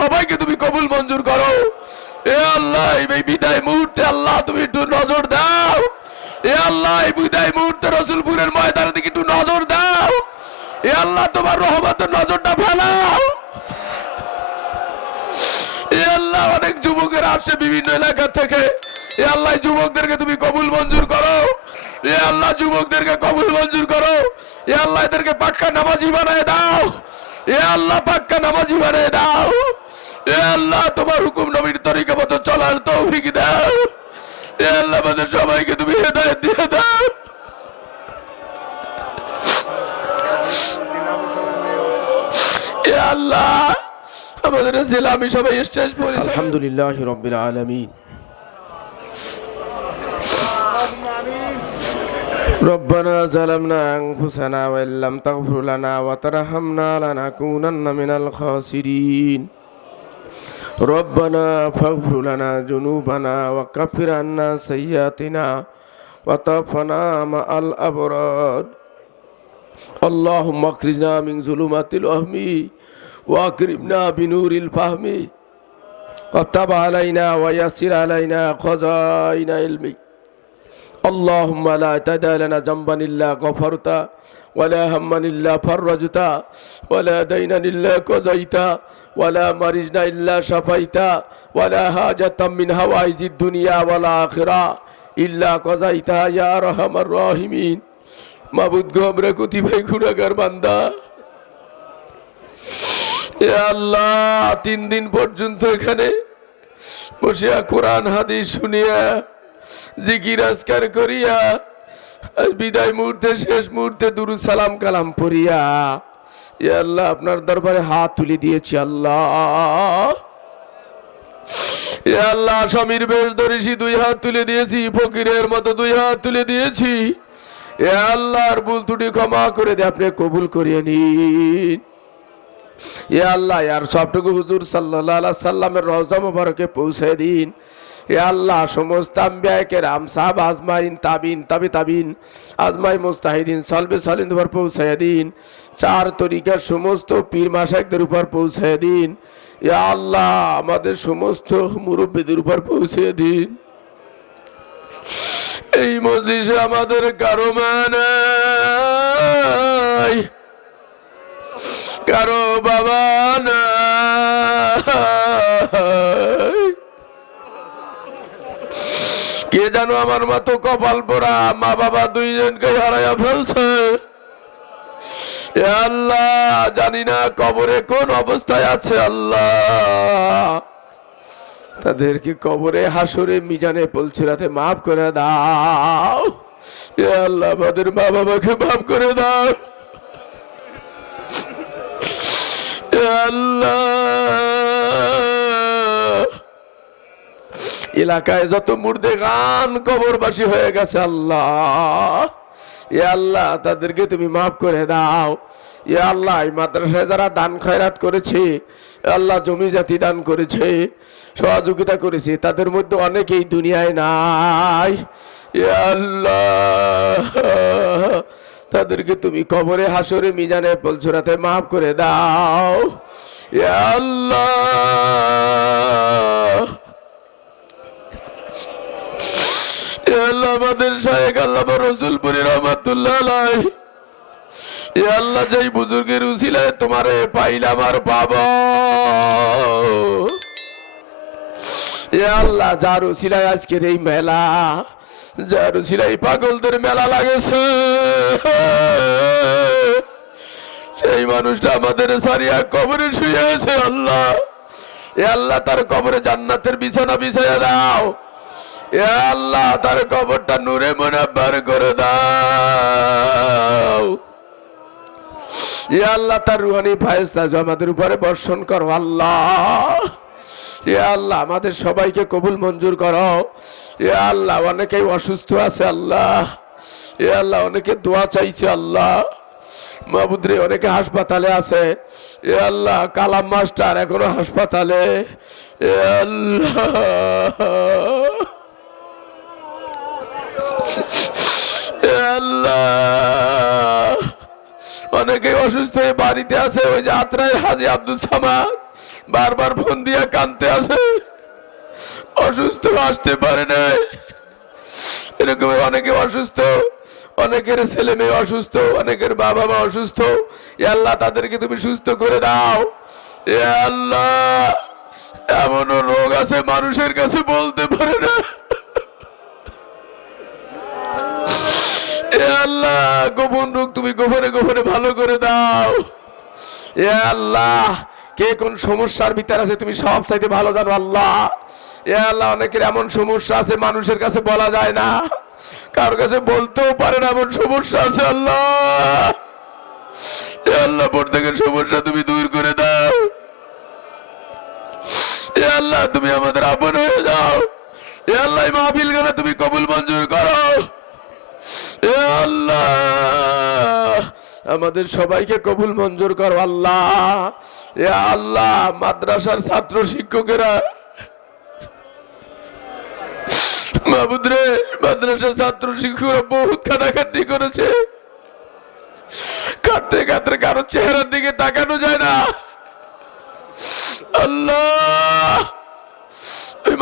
সবাইকে তুমি কবুল মঞ্জুর করো। এ আল্লাহ, এই বিদায় মুহূর্তে আল্লাহ, তুমি একটু নজর দাও। এ আল্লাহ, এই বিদায় মুহূর্তে রসুলপুরের ময়দানের দিকে একটু নজর দাও। এ আল্লাহ, তোমার রহমতের নজরটা ফেলাও। এ আল্লাহ, অনেক যুবকের আসছে বিভিন্ন এলাকা থেকে। এ আল্লাহ যুবকদেরকে তুমি কবুল মঞ্জুর করো। এ আল্লাহ যুবকদেরকে কবুল মঞ্জুর করো। এ আল্লাহ এদেরকে পাক্কা নামাজি বানায় দাও। এ আল্লাহ পাক্কা নামাজি বানায় দাও। এ আল্লাহ তোমার হুকুম নবীর তরিকা মতো চলার তৌফিক দাও। এ আল্লাহ আমাদের সবাইকে তুমি হেদায় দিয়ে দাও। এ আল্লাহ আমাদের জেলা আমি সবাই স্টেজ পড়েছি আলহামদুলিল্লাহ রবিল আলামিন। ربنا ظلمنا أنفسنا وإن لم تغفر لنا وترحمنا لنكونن من الخاسرين ربنا فاغفر لنا ذنوبنا وكفر عنا سيئاتنا وتوفنا مع الأبرار اللهم اخرجنا من ظلمات الوهم واكرمنا بنور الفهم وتب علينا ويسر علينا خزائن علمك اللهم لا تدع لنا ذنبا الا غفرت ولا هما الا فرجت ولا دينا الا قضيت ولا مرجنا الا شفيت ولا حاجة من هوائج الدنيا والاخرة الا قضيتها يا ارحم الراحمين মাবুদ গো আমরা কতিপয় গুণাগার বান্দা এ আল্লাহ তিন দিন পর্যন্ত এখানে বসিয়া কোরআন হাদিস শুনিয়া জিকির আজকার করিয়া বিদায় মুহূর্তে, শেষ মুহূর্তে দুরু সালাম কালাম পড়িয়া আল্লাহ, আপনার দরবারে হাত তুলে দিয়েছি আল্লাহ। স্বামীর বেশ ধরেছি, দুই হাত তুলে দিয়েছি, ফকিরের মতো দুই হাত তুলে দিয়েছি। এ আল্লাহর ভুল ক্ষমা করে দিয়ে আপনি কবুল করিয়ে নিন। এ আল্লাহ, আর সবটুকু হুজুর সাল্লাহ সাল্লামের রজা পৌঁছে দিন। এ আল্লাহ, সমস্ত আম্বিয়াকে সাহাব, আজমাইন, তাবিন, তাবি তাবিন, আজমাই মুস্তাহিদিন, সলবে সলিন উপর পৌঁছে দিন। চার তরিকার সমস্ত পীর মাসাকদের উপর পৌঁছে দিন। এ আল্লাহ, আমাদের সমস্ত মুরব্বীদের উপর পৌঁছে দিন। এই মজলিসে আমাদের কারও মানাই কারও বাবা নাই। কে জানো আমার মতো কপাল পোড়া? মা বাবা দুইজনকে হারাইয়া ফেলছে। এ আল্লাহ, জানি না কবরে কোন অবস্থায় আছে আল্লাহ। তাদেরকে কবরে হাসরে মিজানে পলছিরাতে মাফ করে দাও। এ আল্লাহ, আমাদের মা বাবাকে মাফ করে দাও। এ আল্লাহ। এলাকায় যত মুর্দে গান কবরবাসী হয়ে গেছে, আল্লাহ। এ আল্লাহ, তাদেরকে তুমি মাফ করে দাও। এ আল্লাহ মাদ্রাসায় যারা দান খয়রাত করেছে আল্লাহ, জমি জাতি দান করেছে, সহযোগিতা করেছে, তাদের মধ্যে অনেকেই দুনিয়ায় নাই। এ আল্লাহ, তাদেরকে তুমি কবরে হাসরে মিজানে, পলছুরাতে মাফ করে দাও। এ আল্লাহ। রসুলপুরি এ আল্লাহ বুজুর্গের তোমারে পাইলাম আর এ আল্লাহ যার আজকের এই মেলা, যার পাগলদের মেলা লাগেছে। সেই মানুষটা আমাদের সারিয়া কবরে শুয়ে আছে আল্লাহ। এ আল্লাহ তার কবরে জান্নাতের বিছানা বিছাইয়া দাও। আল্লাহ, তার কবরটা নূরে মোনাব্বার করে দাও। এ আল্লাহ, তার রুহানি ফায়স্তা আমাদের উপরে বর্ষণ করো, আল্লাহ। এ আল্লাহ, আমাদের সবাইকে কবুল মঞ্জুর করো। এ আল্লাহ, অনেকেই অসুস্থ আছে, আল্লাহ। এ আল্লাহ, অনেকে দোয়া চাইছে, আল্লাহ। মাহবুদরে অনেকে হাসপাতালে আছে। এ আল্লাহ, কালাম মাস্টার এখনও হাসপাতালে। এ আল্লাহ। অনেকে অসুস্থ হয়ে বাড়িতে আছে, ওই হাজি আব্দুল সামাদ। বারবার ফোন দিয়ে কানতে আছে। অসুস্থ আসতে পারে এরকম অনেকে অসুস্থ, অনেকের ছেলে মেয়ে অসুস্থ, অনেকের বাবা মা অসুস্থ। আল্লাহ, তাদেরকে তুমি সুস্থ করে দাও। এ আল্লাহ, এমনও রোগ আছে মানুষের কাছে বলতে পারে না। এ আল্লাহ, গোপন রোগ তুমি গোপনে গোপনে ভালো করে দাও। এ আল্লাহ, কে কোন সমস্যার ভিতরে আছে তুমি সব চাইতে ভালো জানো আল্লাহ। এ আল্লাহ, অনেকের এমন সমস্যা আছে মানুষের কাছে বলা যায় না। কারোর কাছে বলতেও পারে না এমন সমস্যা আছে আল্লাহ। এ আল্লাহ, প্রত্যেকের সমস্যা তুমি দূর করে দাও। এ আল্লাহ, তুমি আমাদের আপন হয়ে যাও। এ আল্লাহ মাহফিল তুমি কবুল মঞ্জুর করো। আল্লাহ, আমাদের সবাইকে কবুল মঞ্জুর করো, আল্লাহ। এ আল্লাহ, মাদ্রাসার ছাত্র শিক্ষকেরা। মাদ্রাসার ছাত্র শিক্ষকরা বহুত কাটাকাটি করেছে। কাটতে কাটতে কারও চেহারার দিকে তাকানো যায় না। আল্লাহ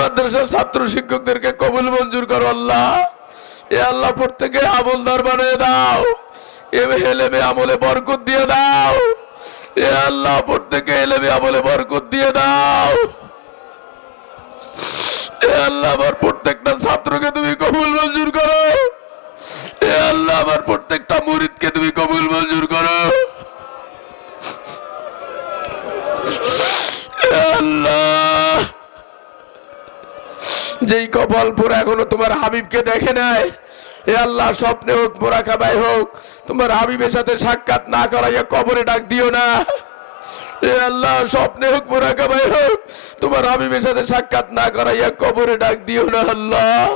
মাদ্রাসার ছাত্র শিক্ষকদেরকে কবুল মঞ্জুর করো, আল্লাহ। এ আল্লাহ প্রত্যেকে আমলদার বানিয়ে দাও। এ এলেমে আমলে বরকত দিয়ে দাও। এ আল্লাহ প্রত্যেকে এলেমে আমলে বরকত দিয়ে দাও। প্রত্যেকটা ছাত্রকে তুমি কবুল মঞ্জুর করো। এ আল্লাহ প্রত্যেকটা তুমি কবুল মঞ্জুর করো। আল্লাহ। যেই কপালপুর এখনও তোমার হাবিবকে দেখে নাই, এ আল্লাহ স্বপ্নে হোক মোরাকাবাই হোক, তোমার হাবিবের সাথে সাক্ষাৎ না করাইয়া কবরে ডাক দিও না। এ আল্লাহ স্বপ্নে হোক মোরাকাবাই হোক, তোমার হাবিবের সাথে সাক্ষাৎ না করাইয়া কবরে ডাক দিও না আল্লাহ।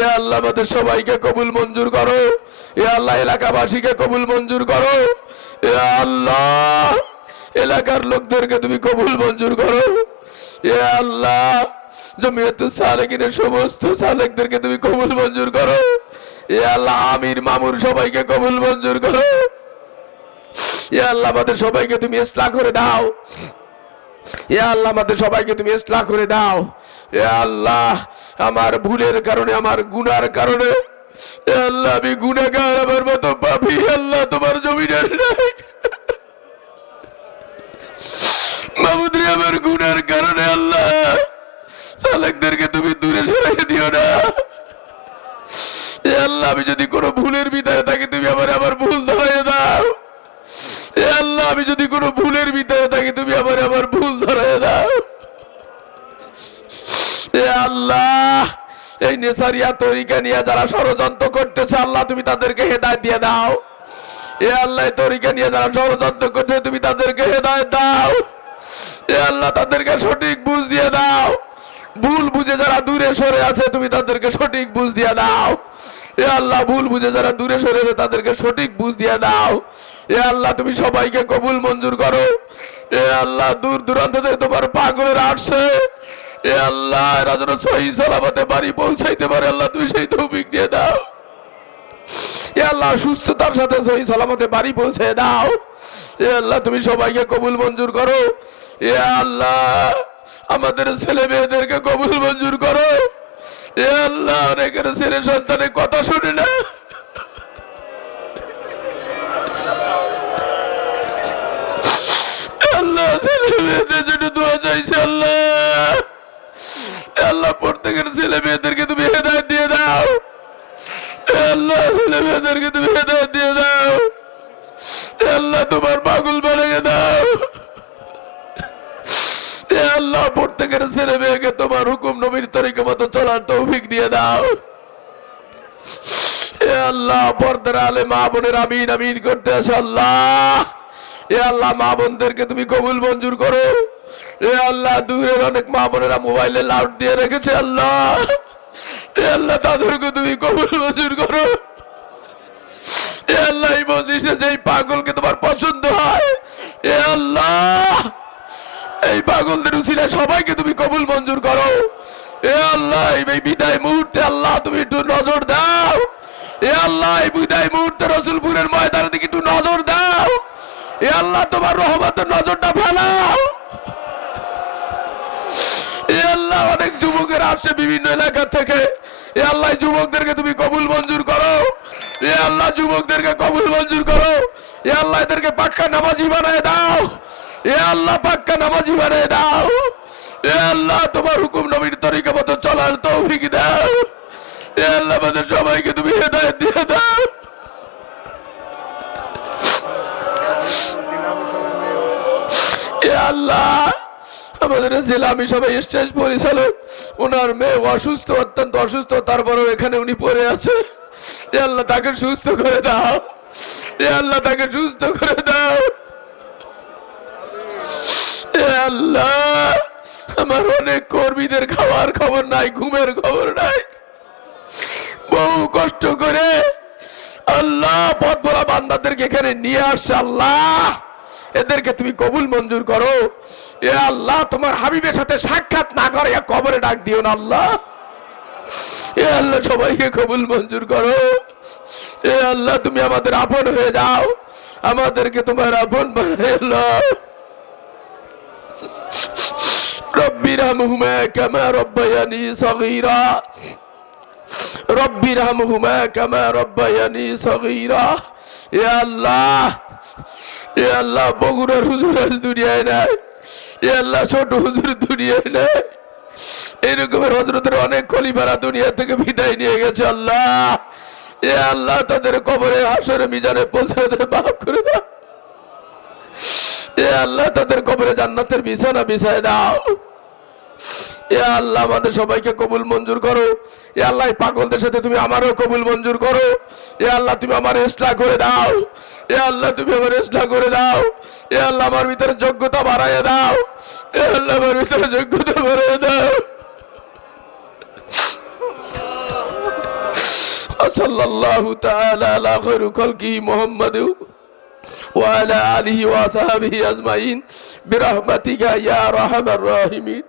এ আল্লাহ, আমাদের সবাইকে কবুল মঞ্জুর করো। এ আল্লাহ, এলাকাবাসীকে কবুল মঞ্জুর করো। এ আল্লাহ, এলাকার লোকদেরকে তুমি কবুল মঞ্জুর করো। আল্লাহ সালেকিনের সমস্ত সালেকদেরকে তুমি কবুল মঞ্জুর করো। এ আল্লাহ, আমির মামুর সবাইকে কবুল মঞ্জুর করো। এ আল্লাহ, আমাদের সবাইকে তুমি ইসলাম করে দাও। এ আল্লাহ, আমাদের সবাইকে তুমি ইসলাম করে দাও। এ আল্লাহ, আমার ভুলের কারণে, আমার গুনার কারণে, এ আল্লাহ, আমি গুনাগার আমার মতো পাপি আল্লাহ, তোমার জমিনের নাই মামুদ্রি আমার গুনার কারণে আল্লাহ সালেকদেরকে তুমি দূরে সরাই দিও না এ আল্লাহ আমি যদি কোনো ভুলের ভিতরে থাকি, তুমি আমার আমার ভুল ধরাই দাও। আল্লাহ, আমি যদি কোনো ভুলের ভিতরে থাকি, তুমি আমার আমার ভুল ধরাই দাও। আল্লাহ, এই নেসারিয়া তরিকা নিয়ে যারা ষড়যন্ত্র করতেছে, আল্লাহ, তুমি তাদেরকে হেদায় দিয়ে দাও। এ আল্লাহ তরিকা নিয়ে যারা ষড়যন্ত্র করছে তুমি তাদেরকে হেদায় দাও। এ আল্লাহ, তাদেরকে সঠিক বুঝ দিয়ে দাও। ভুল বুঝে যারা দূরে সরে আছে, তুমি তাদেরকে সঠিক বুঝ দিয়ে দাও। এ আল্লাহ ভুল বুঝে যারা দূরে সরে আছে তাদেরকে সঠিক বুঝ দিয়ে দাও এ আল্লাহ, তুমি সবাইকে কবুল মঞ্জুর করো। এ আল্লাহ, দূর দূরান্ত থেকে তোমার পাগলের আসছে। এ আল্লাহ, এরা যেন সহি সালামতে বাড়ি পৌঁছাইতে পারে। আল্লাহ, তুমি সেই তৌফিক দিয়ে দাও। এ আল্লাহ, সুস্থতার সাথে সহি সালামতে বাড়ি পৌঁছে দাও। এ আল্লাহ, তুমি সবাইকে কবুল মঞ্জুর করো। এ আল্লাহ, আমাদের ছেলে মেয়েদেরকে কবুল মঞ্জুর করো। আল্লাহ, অনেকের ছেলে সন্তানের কথা শুনে না। আল্লাহ, ছেলে মেয়েদের জন্য দোয়া চাইছে আল্লাহ। আল্লাহ, প্রত্যেকের ছেলে মেয়েদেরকে তুমি হেদায়ত দিয়ে দাও। আল্লাহ, ছেলে মেয়েদেরকে তুমি হেদায়ত দিয়ে দাও। আল্লাহ, তোমার পাগল বানিয়ে দাও। আল্লাহ, প্রত্যেকের ছেলে মেয়েকে তোমার হুকুম নবীর তরিকা মতো চলার তৌফিক দিয়ে দাও। আল্লাহ, পর্দার আলে মা বোনের আমিন আমিন করতে আসো আল্লাহ। এ আল্লাহ, মা বোনদেরকে তুমি কবুল মঞ্জুর করো। এ আল্লাহ দূরের অনেক মা বোনেরা মোবাইলে লাউড দিয়ে রেখেছে আল্লাহ। এ আল্লাহ, তাদেরকে তুমি কবুল মঞ্জুর করো। এ আল্লাহ, এই মজলিসে যেই পাগলকে তোমার পছন্দ হয়, এ আল্লাহ। এই পাগলদের উসিলে সবাইকে তুমি কবুল মঞ্জুর করো। এ আল্লাহ, এই বিদায় মুহূর্তে আল্লাহ, তুমি একটু নজর দাও। এ এ আল্লাহ, এই বিদায় মুহূর্তে রসুলপুরের ময়দানের দিকে একটু নজর দাও। এ আল্লাহ, তোমার রহমতের নজরটা ফেলাও। এ আল্লাহ, অনেক যুবকের আসছে বিভিন্ন এলাকা থেকে। এ আল্লাহ যুবকদেরকে তুমি কবুল মঞ্জুর করো। এ আল্লাহ, যুবকদেরকে কবুল মঞ্জুর করো। এ আল্লাহ, এদেরকে পাক্কা নামাজি বানায় দাও। এ আল্লাহ পাক্কা নামাজি বানায় দাও। এ আল্লাহ তোমার হুকুম নবীর তরিকা মতো চলার তৌফিক দাও। এ আল্লাহ আমাদের সবাইকে তুমি হেদায়ত দিয়ে দাও। এ আল্লাহ আমাদের জেলা আমি সবাই স্টেজ পরিচালক ওনার মেয়ে অসুস্থ, অত্যন্ত অসুস্থ, তারপরেও এখানে উনি পড়ে আছে। এ আল্লাহ তাকে সুস্থ করে দাও। এ আল্লাহ তাকে সুস্থ করে দাও। আল্লাহ, আমার অনেক কর্মীদের খাওয়ার খবর নাই, ঘুমের খবর নাই। বহু কষ্ট করে আল্লাহ পথ বলা বান্দাদেরকে এখানে নিয়ে আসছে, আল্লাহ, এদেরকে তুমি কবুল মঞ্জুর করো। এ আল্লাহ, তোমার হাবিবের সাথে সাক্ষাৎ না করে কবরে ডাক দিও না, আল্লাহ। এ আল্লাহ, সবাইকে কবুল মঞ্জুর করো। এ আল্লাহ, তুমি আমাদের আপন হয়ে যাও। আমাদেরকে তোমার আপন বানাই রব্বির হামহুমা কামা রব্বায়ানি সগীরা রব্বির হামহুমা কামা রব্বায়ানি সগীরা এ আল্লাহ এ আল্লাহ বগুড়ার হুজুর আজ দুনিয়ায় নাই। এ আল্লাহ ছোট হুজুর দুনিয়ায় নাই। এরকমের হজরতের অনেক খলিফারা দুনিয়া থেকে বিদায় নিয়ে গেছে, আল্লাহ। এ আল্লাহ তাদের কবরে হাসরে মিজানে পৌঁছে দেয় মাফ করে দাও এ আল্লাহ তাদের কবরে জান্নাতের বিছানা বিছায় দাও এ আল্লাহ আমাদের সবাইকে কবুল মঞ্জুর করো এ আল্লাহ এই পাগলদের সাথে তুমি আমারও কবুল মঞ্জুর করো এ আল্লাহ তুমি আমার ইসলাহ করে দাও এ আল্লাহ তুমি আমার ইসলাহ করে দাও এ আল্লাহ আমার ভিতরে যোগ্যতা বাড়াইয়ে দাও এ আল্লাহ আমার ভিতরে যোগ্যতা বাড়াইয়ে দাও وصلى الله تعالى على خير خلقه محمد وعلى آله وصحبه أجمعين برحمتك يا أرحم الراحمين.